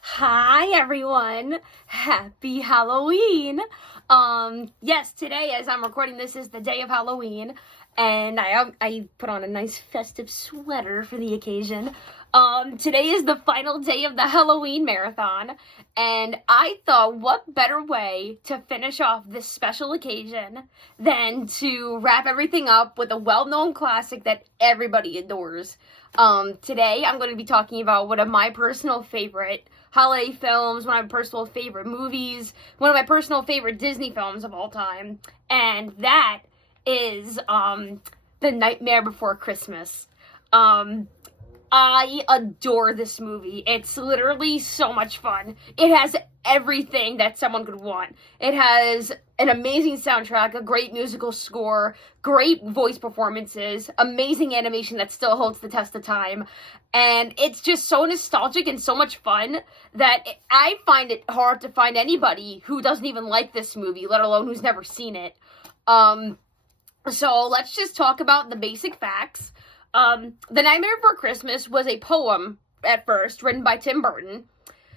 Hi everyone. Happy Halloween. Yes, today as I'm recording this is the day of Halloween, and I put on a nice festive sweater for the occasion. Today is the final day of the Halloween marathon, and I thought what better way to finish off this special occasion than to wrap everything up with a well-known classic that everybody adores. Today I'm going to be talking about one of my personal favorite holiday films, one of my personal favorite movies, one of my personal favorite Disney films of all time, and that is The Nightmare Before Christmas. I adore this movie. It's literally so much fun. It has everything that someone could want. It has an amazing soundtrack, a great musical score, great voice performances, amazing animation that still holds the test of time, and it's just so nostalgic and so much fun that I find it hard to find anybody who doesn't even like this movie, let alone who's never seen it. So let's just talk about the basic facts. The Nightmare Before Christmas was a poem at first written by Tim Burton.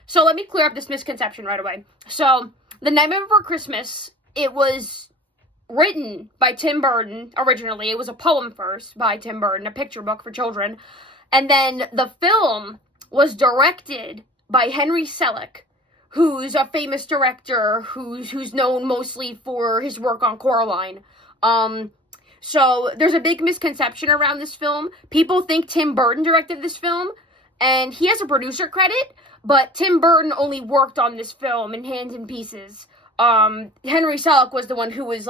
So let me clear up this misconception right away. So The Nightmare Before Christmas, it was written by Tim Burton originally. It was a poem first by Tim Burton, a picture book for children. And then the film was directed by Henry Selick, who's a famous director who's known mostly for his work on Coraline. So there's a big misconception around this film. People think Tim Burton directed this film, and he has a producer credit, but Tim Burton only worked on this film in hands and pieces. Henry Selick was the one who was,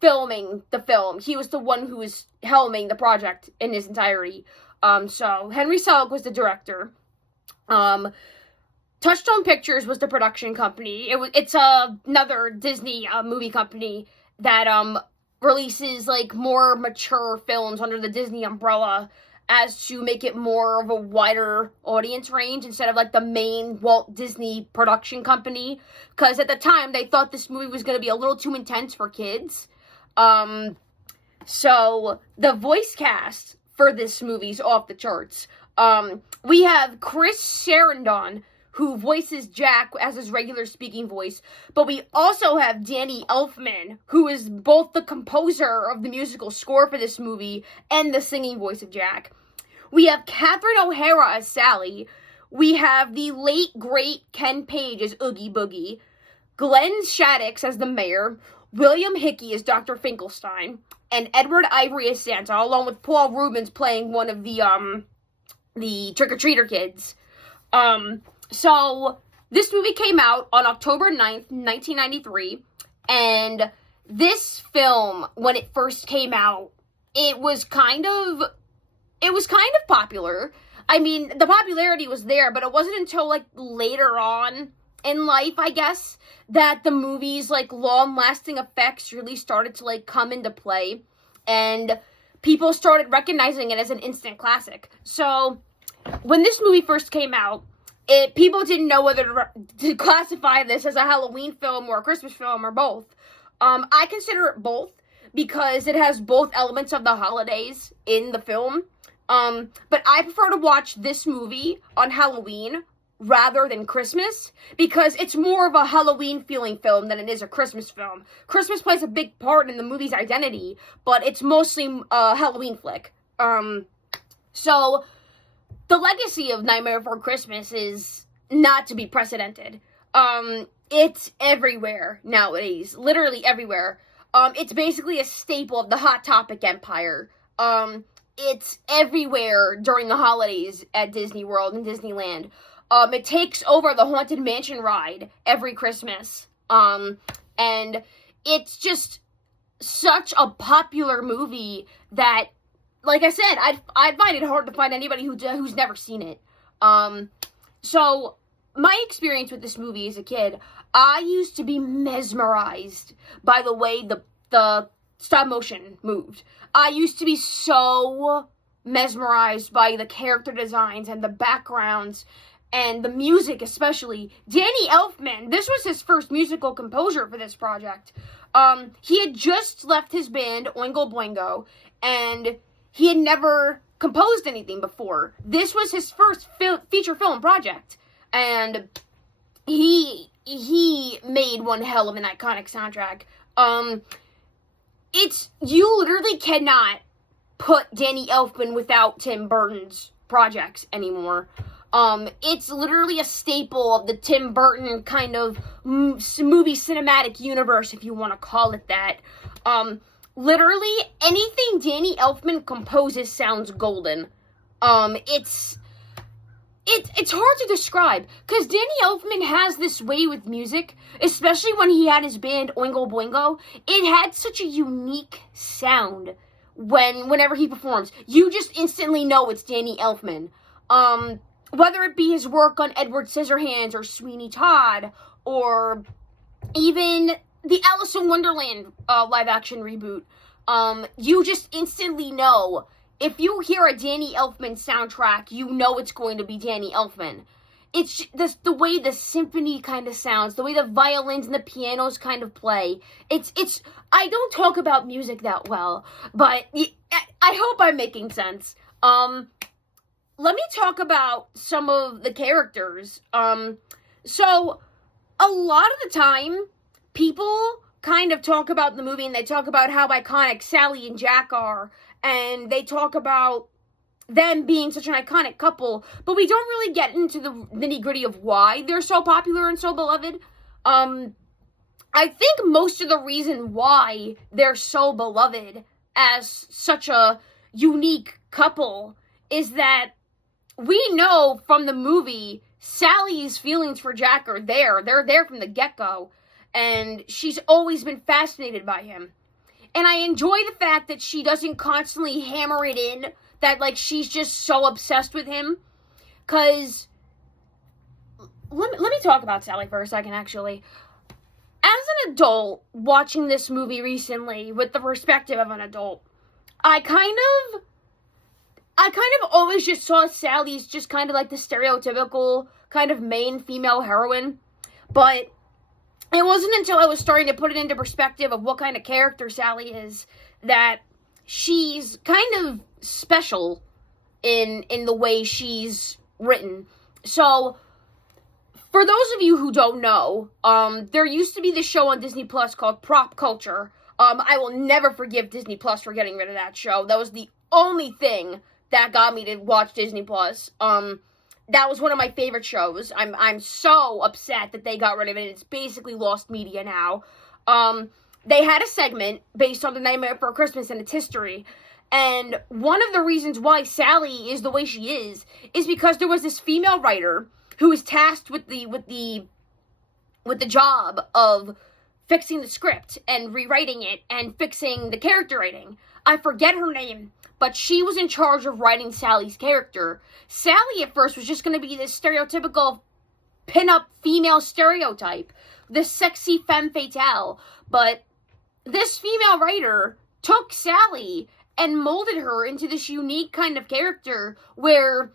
filming the film. He was the one who was helming the project in its entirety. So Henry Selick was the director. Touchstone Pictures was the production company. It's another Disney movie company that releases more mature films under the Disney umbrella as to make it more of a wider audience range instead of the main Walt Disney production company, because at the time they thought this movie was going to be a little too intense for kids. So the voice cast for this movie's off the charts. We have Chris Sarandon, who voices Jack as his regular speaking voice, but we also have Danny Elfman, who is both the composer of the musical score for this movie and the singing voice of Jack. We have Catherine O'Hara as Sally. We have the late, great Ken Page as Oogie Boogie, Glenn Shaddix as the mayor, William Hickey as Dr. Finkelstein, and Edward Ivory as Santa, along with Paul Reubens playing one of the trick-or-treater kids. So, this movie came out on October 9th, 1993, and this film, when it first came out, it was kind of popular. I mean, the popularity was there, but it wasn't until, later on in life, I guess, that the movie's, long-lasting effects really started to, come into play, and people started recognizing it as an instant classic. So, when this movie first came out, people didn't know whether to classify this as a Halloween film or a Christmas film or both. I consider it both because it has both elements of the holidays in the film. But I prefer to watch this movie on Halloween rather than Christmas because it's more of a Halloween feeling film than it is a Christmas film. Christmas plays a big part in the movie's identity, but it's mostly a Halloween flick. So the legacy of Nightmare Before Christmas is not to be precedented. It's everywhere nowadays. Literally everywhere. It's basically a staple of the Hot Topic empire. It's everywhere during the holidays at Disney World and Disneyland. It takes over the Haunted Mansion ride every Christmas. And it's just such a popular movie that, like I said, I'd find it hard to find anybody who's never seen it. So my experience with this movie as a kid, I used to be mesmerized by the way the stop motion moved. I used to be so mesmerized by the character designs and the backgrounds and the music especially. Danny Elfman, this was his first musical composer for this project. He had just left his band, Oingo Boingo, and he had never composed anything before. This was his first feature film project. and he made one hell of an iconic soundtrack. You literally cannot put Danny Elfman without Tim Burton's projects anymore. It's literally a staple of the Tim Burton kind of movie cinematic universe, if you want to call it that. Literally anything Danny Elfman composes sounds golden. It's hard to describe, because Danny Elfman has this way with music, especially when he had his band Oingo Boingo. It had such a unique sound whenever he performs. You just instantly know it's Danny Elfman. Whether it be his work on Edward Scissorhands or Sweeney Todd, or even the Alice in Wonderland live-action reboot, you just instantly know. If you hear a Danny Elfman soundtrack, you know it's going to be Danny Elfman. It's the way the symphony kind of sounds, the way the violins and the pianos kind of play. I don't talk about music that well, but I hope I'm making sense. Let me talk about some of the characters. So a lot of the time, people kind of talk about the movie and they talk about how iconic Sally and Jack are, and they talk about them being such an iconic couple, but we don't really get into the nitty-gritty of why they're so popular and so beloved. I think most of the reason why they're so beloved as such a unique couple is that we know from the movie Sally's feelings for Jack are there. They're there from the get-go, and she's always been fascinated by him. And I enjoy the fact that she doesn't constantly hammer it in that, like, she's just so obsessed with him. Because, let me talk about Sally for a second, actually. As an adult, watching this movie recently, with the perspective of an adult, I kind of always just saw Sally as just kind of like the stereotypical kind of main female heroine. But it wasn't until I was starting to put it into perspective of what kind of character Sally is that she's kind of special in the way she's written. So, for those of you who don't know, there used to be this show on Disney Plus called Prop Culture. I will never forgive Disney Plus for getting rid of that show. That was the only thing that got me to watch Disney Plus. That was one of my favorite shows. I'm so upset that they got rid of it. It's basically lost media now. They had a segment based on The Nightmare Before Christmas and its history. And one of the reasons why Sally is the way she is because there was this female writer who was tasked with the job of fixing the script and rewriting it and fixing the character writing. I forget her name, but she was in charge of writing Sally's character. Sally at first was just going to be this stereotypical pin-up female stereotype, this sexy femme fatale, but this female writer took Sally and molded her into this unique kind of character where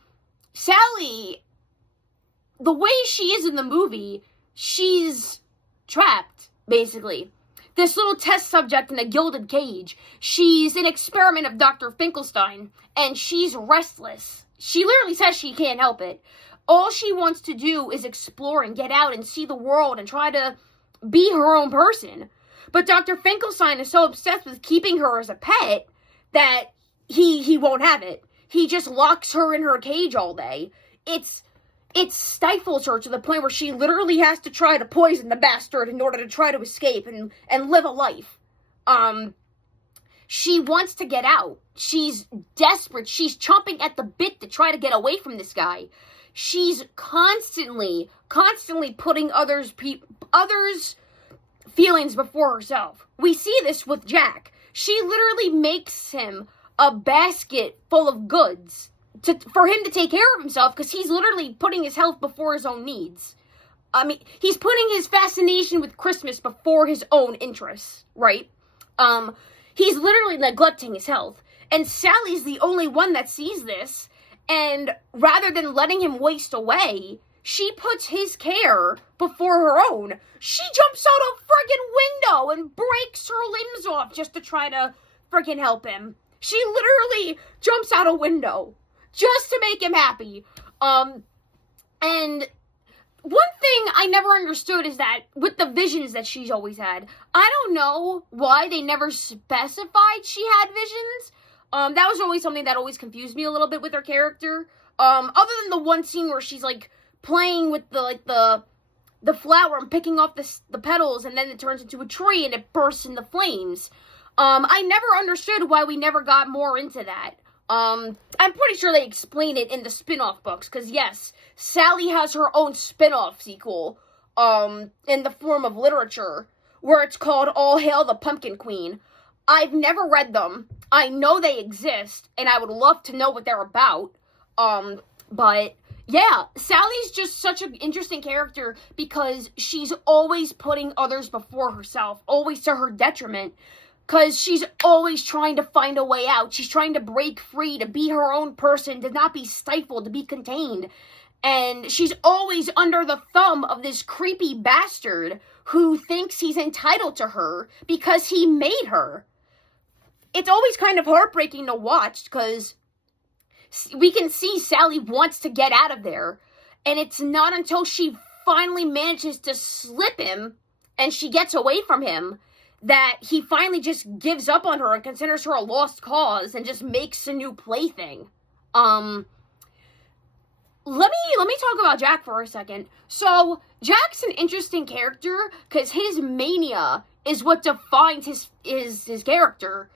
Sally, the way she is in the movie, she's trapped, basically. This little test subject in a gilded cage. She's an experiment of Dr. Finkelstein, and she's restless. She literally says she can't help it. All she wants to do is explore and get out and see the world and try to be her own person. But Dr. Finkelstein is so obsessed with keeping her as a pet that he won't have it. He just locks her in her cage all day. It stifles her to the point where she literally has to try to poison the bastard in order to try to escape and live a life. She wants to get out. She's desperate. She's chomping at the bit to try to get away from this guy. She's constantly putting others' feelings before herself. We see this with Jack. She literally makes him a basket full of goods for him to take care of himself, because he's literally putting his health before his own needs. I mean, he's putting his fascination with Christmas before his own interests, right? He's literally neglecting his health. And Sally's the only one that sees this, and rather than letting him waste away, she puts his care before her own. She jumps out a friggin' window and breaks her limbs off just to try to friggin' help him. She literally jumps out a window just to make him happy. And one thing I never understood is that with the visions that she's always had, I don't know why they never specified she had visions. That was always something that always confused me a little bit with her character. Other than the one scene where she's like playing with the flower and picking off the petals, and then it turns into a tree and it bursts into flames. I never understood why we never got more into that. I'm pretty sure they explain it in the spin-off books, because yes, Sally has her own spin-off sequel, in the form of literature, where it's called All Hail the Pumpkin Queen. I've never read them. I know they exist, and I would love to know what they're about. But yeah, Sally's just such an interesting character because she's always putting others before herself, always to her detriment. Because she's always trying to find a way out. She's trying to break free, to be her own person, to not be stifled, to be contained. And she's always under the thumb of this creepy bastard who thinks he's entitled to her because he made her. It's always kind of heartbreaking to watch because we can see Sally wants to get out of there. And it's not until she finally manages to slip him and she gets away from him that he finally just gives up on her and considers her a lost cause and just makes a new plaything. Let me talk about Jack for a second. So, Jack's an interesting character because his mania is what defines his character.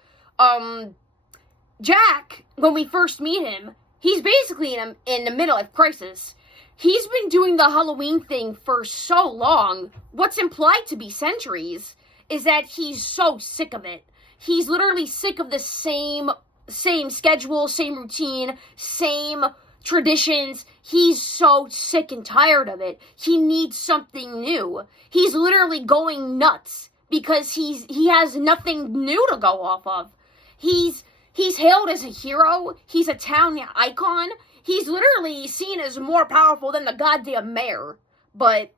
Jack, when we first meet him, he's basically in a midlife crisis. He's been doing the Halloween thing for so long, what's implied to be centuries, is that he's so sick of it. He's literally sick of the same schedule, same routine, same traditions. He's so sick and tired of it. He needs something new. He's literally going nuts because he has nothing new to go off of. He's hailed as a hero. He's a town icon. He's literally seen as more powerful than the goddamn mayor. But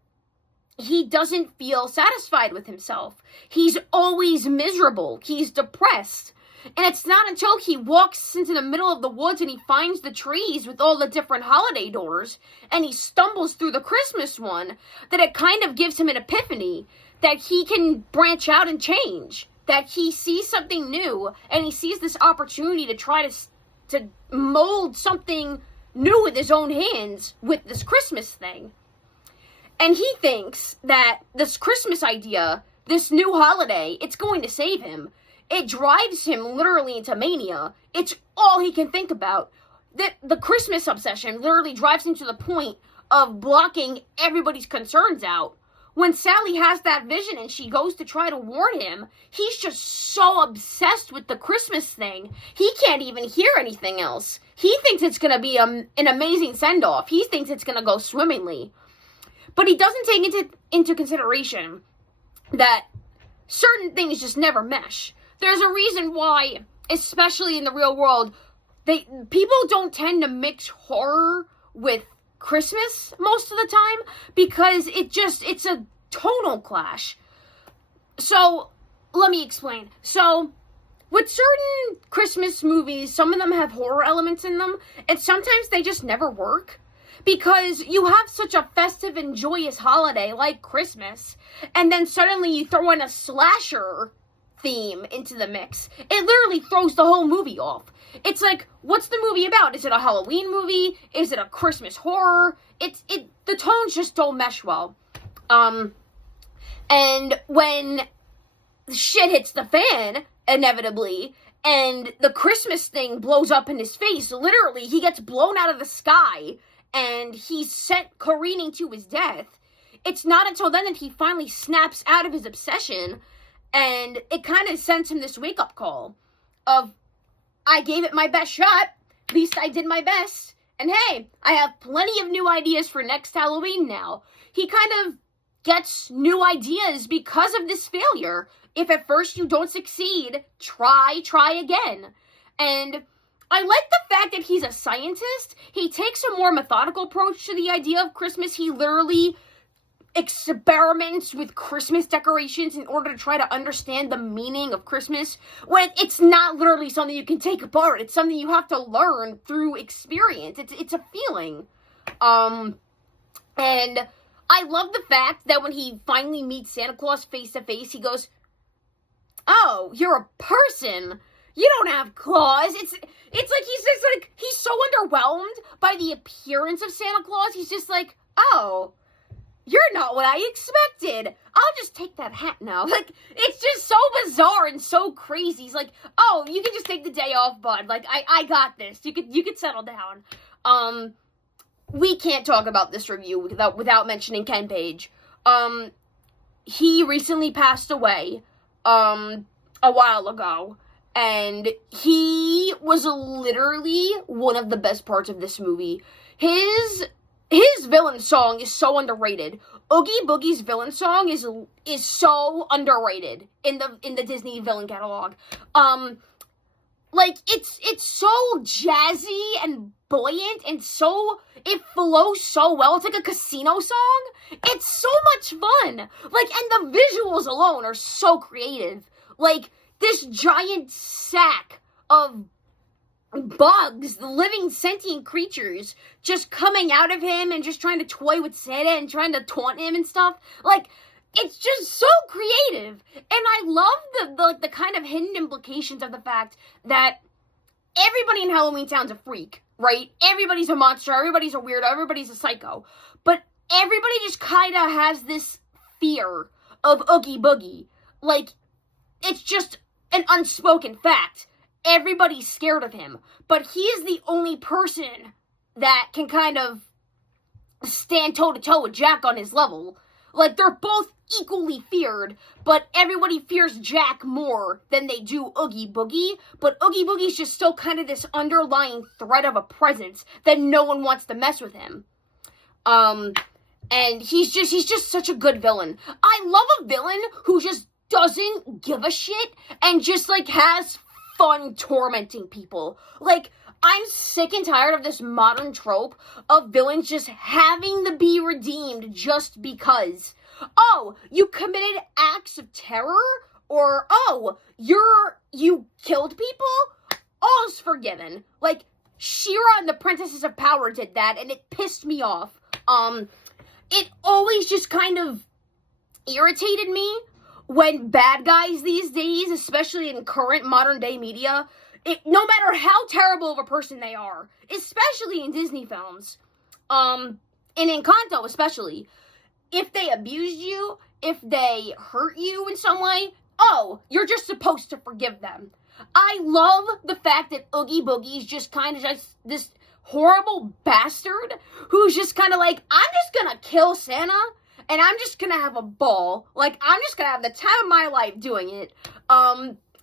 he doesn't feel satisfied with himself. He's always miserable. He's depressed. And it's not until he walks into the middle of the woods and he finds the trees with all the different holiday doors and he stumbles through the Christmas one that it kind of gives him an epiphany that he can branch out and change. That he sees something new and he sees this opportunity to try to mold something new with his own hands with this Christmas thing. And he thinks that this Christmas idea, this new holiday, it's going to save him. It drives him literally into mania. It's all he can think about. The Christmas obsession literally drives him to the point of blocking everybody's concerns out. When Sally has that vision and she goes to try to warn him, he's just so obsessed with the Christmas thing, he can't even hear anything else. He thinks it's going to be an amazing send-off. He thinks it's going to go swimmingly. But he doesn't take into consideration that certain things just never mesh. There's a reason why, especially in the real world, people don't tend to mix horror with Christmas most of the time because it's a tonal clash. So, let me explain. So, with certain Christmas movies, some of them have horror elements in them, and sometimes they just never work. Because you have such a festive and joyous holiday like Christmas, and then suddenly you throw in a slasher theme into the mix. It literally throws the whole movie off. It's like, what's the movie about? Is it a Halloween movie? Is it a Christmas horror? The tones just don't mesh well. And when shit hits the fan, inevitably, and the Christmas thing blows up in his face, literally, he gets blown out of the sky, and he's sent careening to his death. It's not until then that he finally snaps out of his obsession, and it kind of sends him this wake-up call of, I gave it my best shot, at least I did my best, and hey, I have plenty of new ideas for next Halloween now. He kind of gets new ideas because of this failure. If at first you don't succeed, try again. And I like the fact that he's a scientist. He takes a more methodical approach to the idea of Christmas. He literally experiments with Christmas decorations in order to try to understand the meaning of Christmas, when it's not literally something you can take apart. It's something you have to learn through experience. It's a feeling. And I love the fact that when he finally meets Santa Claus face to face, he goes, "Oh, you're a person. You don't have claws." It's like he's just like, he's so underwhelmed by the appearance of Santa Claus. He's just like, "Oh, you're not what I expected. I'll just take that hat now." Like, it's just so bizarre and so crazy. He's like, "Oh, you can just take the day off, bud. Like, I got this. You could settle down." We can't talk about this review without mentioning Ken Page. He recently passed away, a while ago, and he was literally one of the best parts of this movie. His villain song is so underrated. Oogie Boogie's villain song is so underrated in the Disney villain catalog. Like, it's so jazzy and buoyant, and it flows so well. It's like a casino song. It's so much fun. Like, and the visuals alone are so creative. Like, this giant sack of bugs, the living sentient creatures, just coming out of him and just trying to toy with Santa and trying to taunt him and stuff. Like, it's just so creative. And I love the kind of hidden implications of the fact that everybody in Halloween Town's a freak, right? Everybody's a monster, everybody's a weirdo, everybody's a psycho. But everybody just kind of has this fear of Oogie Boogie. Like, it's just an unspoken fact. Everybody's scared of him. But he is the only person that can kind of stand toe-to-toe with Jack on his level. Like, they're both equally feared, but everybody fears Jack more than they do Oogie Boogie. But Oogie Boogie's just still kind of this underlying threat of a presence that no one wants to mess with him. And he's just such a good villain. I love a villain who just doesn't give a shit and just, like, has fun tormenting people. Like, I'm sick and tired of this modern trope of villains just having to be redeemed just because. Oh, you committed acts of terror? Or, oh, you killed people? All's forgiven. Like, She-Ra and the Princesses of Power did that, and it pissed me off. It always just kind of irritated me when bad guys these days, especially in current modern day media, no matter how terrible of a person they are, especially in Disney films, and in Encanto especially, if they abused you, if they hurt you in some way, oh, you're just supposed to forgive them. I love the fact that Oogie Boogie's just kind of just this horrible bastard who's just kind of like, I'm just gonna kill Santa, and I'm just gonna have a ball. Like, I'm just gonna have the time of my life doing it.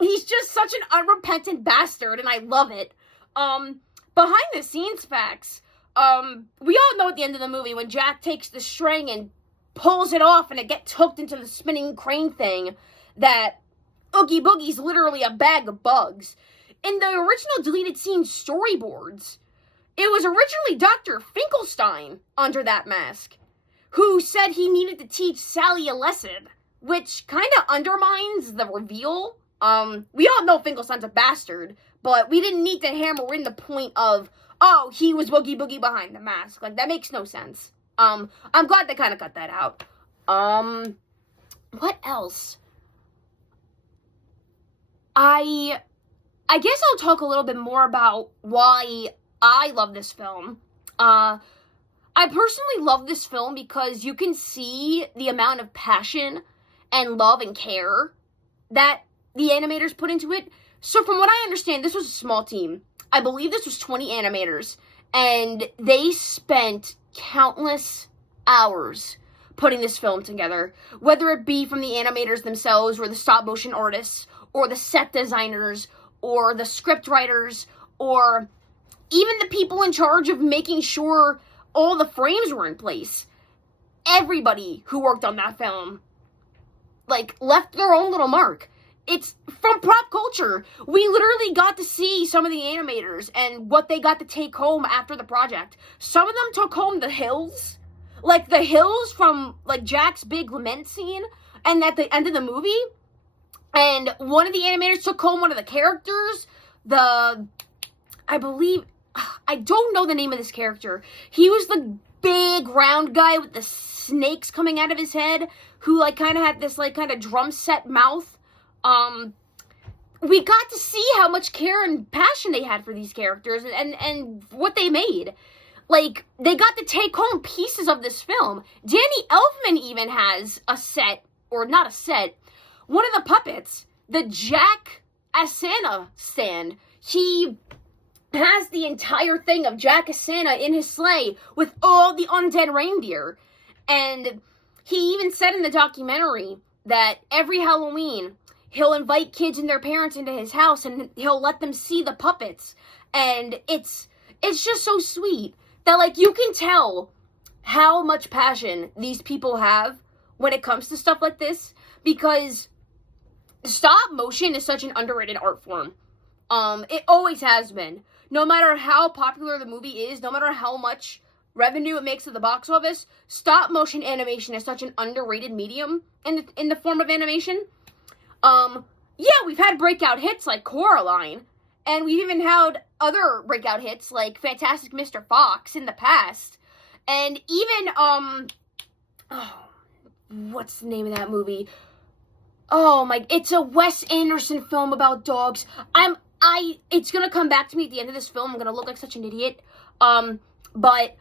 He's just such an unrepentant bastard, and I love it. Behind the scenes facts, we all know at the end of the movie when Jack takes the string and pulls it off and it gets hooked into the spinning crane thing, that Oogie Boogie's literally a bag of bugs. In the original deleted scene storyboards, it was originally Dr. Finkelstein under that mask, who said he needed to teach Sally a lesson, which kind of undermines the reveal. We all know Finkelstein's a bastard, but we didn't need to hammer in the point of, oh, he was Oogie Boogie behind the mask. Like, that makes no sense. I'm glad they kind of cut that out. What else? I guess I'll talk a little bit more about why I love this film. I personally love this film because you can see the amount of passion and love and care that the animators put into it. So from what I understand, this was a small team. I believe this was 20 animators, and they spent countless hours putting this film together, whether it be from the animators themselves, or the stop motion artists, or the set designers, or the script writers, or even the people in charge of making sure all the frames were in place. Everybody who worked on that film, like, left their own little mark. It's from prop culture. We literally got to see some of the animators and what they got to take home after the project. Some of them took home the hills, like the hills from, like, Jack's big lament scene and at the end of the movie. And one of the animators took home one of the characters. I don't know the name of this character. He was the big round guy with the snakes coming out of his head, who, like, kind of had this, like, kind of drum set mouth. We got to see how much care and passion they had for these characters and what they made. Like, they got to take home pieces of this film. Danny Elfman even has a set, or not a set, one of the puppets, the Jack Asana stand. He has the entire thing of Jack Asana in his sleigh with all the undead reindeer. And he even said in the documentary that every Halloween, he'll invite kids and their parents into his house and he'll let them see the puppets. And it's just so sweet that, like, you can tell how much passion these people have when it comes to stuff like this, because stop motion is such an underrated art form. It always has been. No matter how popular the movie is, no matter how much revenue it makes at the box office, stop motion animation is such an underrated medium in the form of animation. Yeah, we've had breakout hits like Coraline, and we've even had other breakout hits like Fantastic Mr. Fox in the past. And even, what's the name of that movie? It's a Wes Anderson film about dogs. It's gonna come back to me at the end of this film. I'm gonna look like such an idiot. But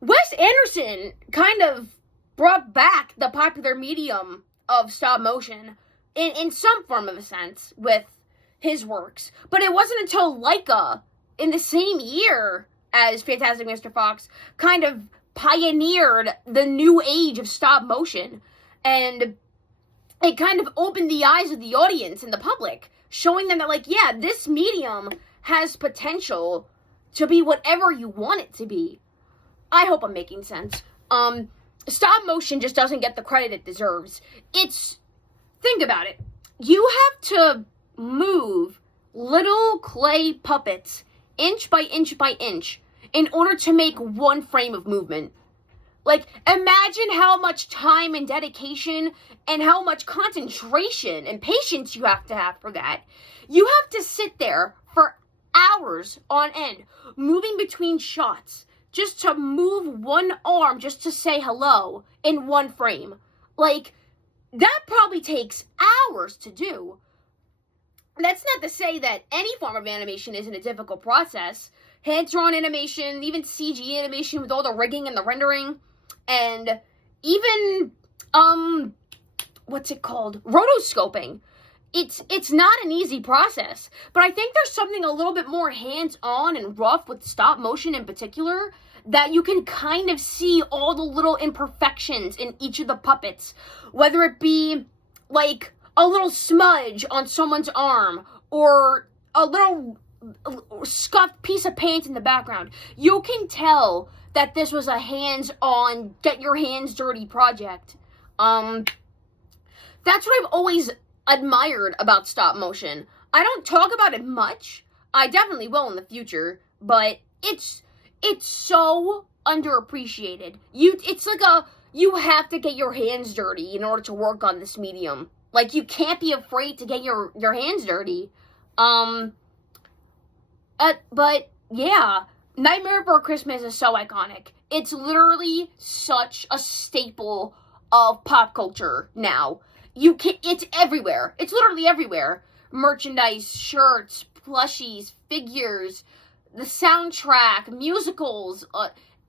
Wes Anderson kind of brought back the popular medium of stop motion in some form of a sense with his works. But it wasn't until Laika, in the same year as Fantastic Mr. Fox, kind of pioneered the new age of stop motion. And it kind of opened the eyes of the audience and the public, showing them that, like, yeah, this medium has potential to be whatever you want it to be. I hope I'm making sense. Stop motion just doesn't get the credit it deserves. Think about it. You have to move little clay puppets inch by inch by inch in order to make one frame of movement. Like, imagine how much time and dedication and how much concentration and patience you have to have for that. You have to sit there for hours on end, moving between shots, just to move one arm just to say hello in one frame. Like, that probably takes hours to do. That's not to say that any form of animation isn't a difficult process. Hand-drawn animation, even CG animation with all the rigging and the rendering, and even, what's it called? Rotoscoping. It's not an easy process, but I think there's something a little bit more hands-on and rough with stop motion in particular, that you can kind of see all the little imperfections in each of the puppets, whether it be, like, a little smudge on someone's arm, or a little scuffed piece of paint in the background. You can tell that this was a hands-on, get your hands dirty project. That's what I've always admired about stop motion. I don't talk about it much. I definitely will in the future, but it's so underappreciated. It's like you have to get your hands dirty in order to work on this medium. Like, you can't be afraid to get your hands dirty. But yeah, Nightmare Before Christmas is so iconic. It's literally such a staple of pop culture now. It's everywhere. It's literally everywhere. Merchandise, shirts, plushies, figures, the soundtrack, musicals.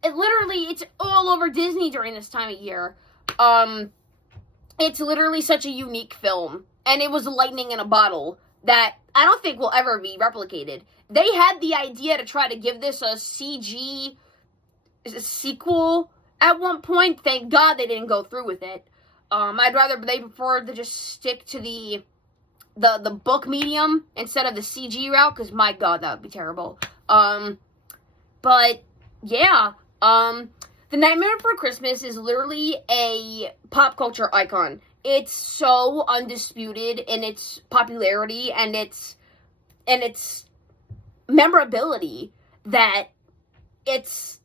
It's all over Disney during this time of year. It's literally such a unique film. And it was lightning in a bottle that I don't think will ever be replicated. They had the idea to try to give this a CG sequel at one point. Thank God they didn't go through with it. They preferred to just stick to the book medium instead of the CG route, because my God, that would be terrible. But yeah, The Nightmare Before Christmas is literally a pop culture icon. It's so undisputed in its popularity and its memorability that it's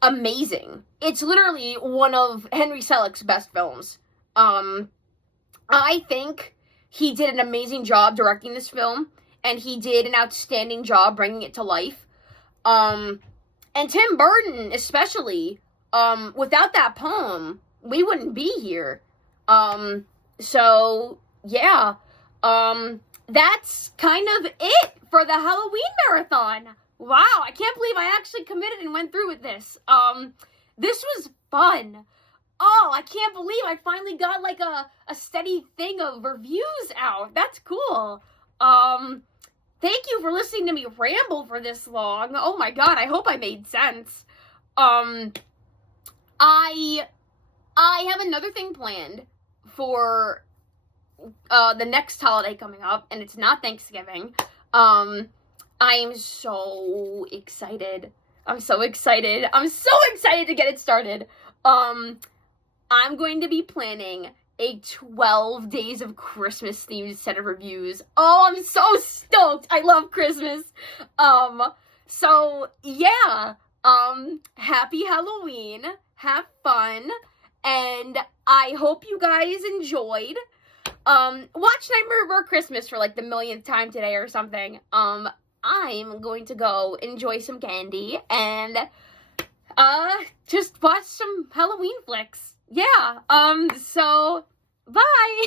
amazing. It's literally one of Henry Selick's best films. I think he did an amazing job directing this film, and he did an outstanding job bringing it to life. And Tim Burton, especially, without that poem, we wouldn't be here. So yeah, that's kind of it for the Halloween marathon. Wow, I can't believe I actually committed and went through with this. This was fun. Oh, I can't believe I finally got like a steady thing of reviews out. That's cool. Thank you for listening to me ramble for this long. Oh my god, I hope I made sense. I have another thing planned for the next holiday coming up, and it's not Thanksgiving. I am so excited. I'm so excited. I'm so excited to get it started. I'm going to be planning a 12 days of Christmas themed set of reviews. Oh, I'm so stoked. I love Christmas. So yeah, happy Halloween. Have fun. And I hope you guys enjoyed. Watch Nightmare Before Christmas for like the millionth time today or something. I'm going to go enjoy some candy and just watch some Halloween flicks. Yeah, so bye.